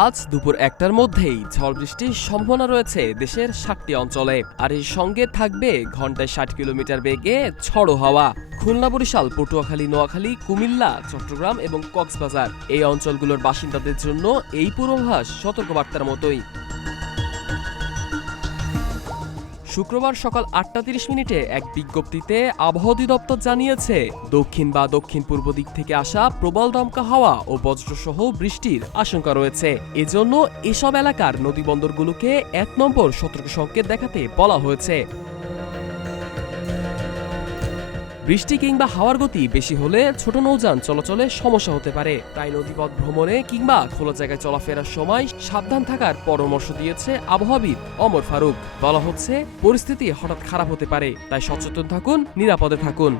আজ দুপুর ১টার মধ্যেই ঝড় বৃষ্টির সম্ভাবনা রয়েছে দেশের ৭টি অঞ্চলে। আর এর সঙ্গে থাকবে ঘন্টায় ৬০ কিলোমিটার বেগে ঝড়ো হাওয়া। খুলনা, বরিশাল, পটুয়াখালী, নোয়াখালী, কুমিল্লা, চট্টগ্রাম এবং কক্সবাজার এই অঞ্চলগুলোর বাসিন্দাদের জন্য এই পূর্বাভাস সতর্কবার্তার মতোই। শুক্রবার সকাল ৮টা ৩০ এক বিজ্ঞপ্তিতে আবহাওয়া অধিদপ্তর জানিয়েছে, দক্ষিণ বা দক্ষিণ পূর্ব দিক থেকে আসা প্রবল দমকা হাওয়া ও বজ্রসহ বৃষ্টির আশঙ্কা রয়েছে। এজন্য এসব এলাকার নদীবন্দরগুলোকে ১ নম্বর সতর্ক সংকেত দেখাতে বলা হয়েছে। বৃষ্টি কিংবা হাওয়ার গতি বেশি হলে ছোট নৌযান চলাচলে সমস্যা হতে পারে, তাই নদীপথ ভ্রমণে কিংবা খোলা জায়গায় চলাফেরার সময় সাবধান থাকার পরামর্শ দিয়েছে আবহাওয়াবিদ ওমর ফারুক। বলা হচ্ছে, পরিস্থিতি হঠাৎ খারাপ হতে পারে, তাই সচেতন থাকুন, নিরাপদে থাকুন।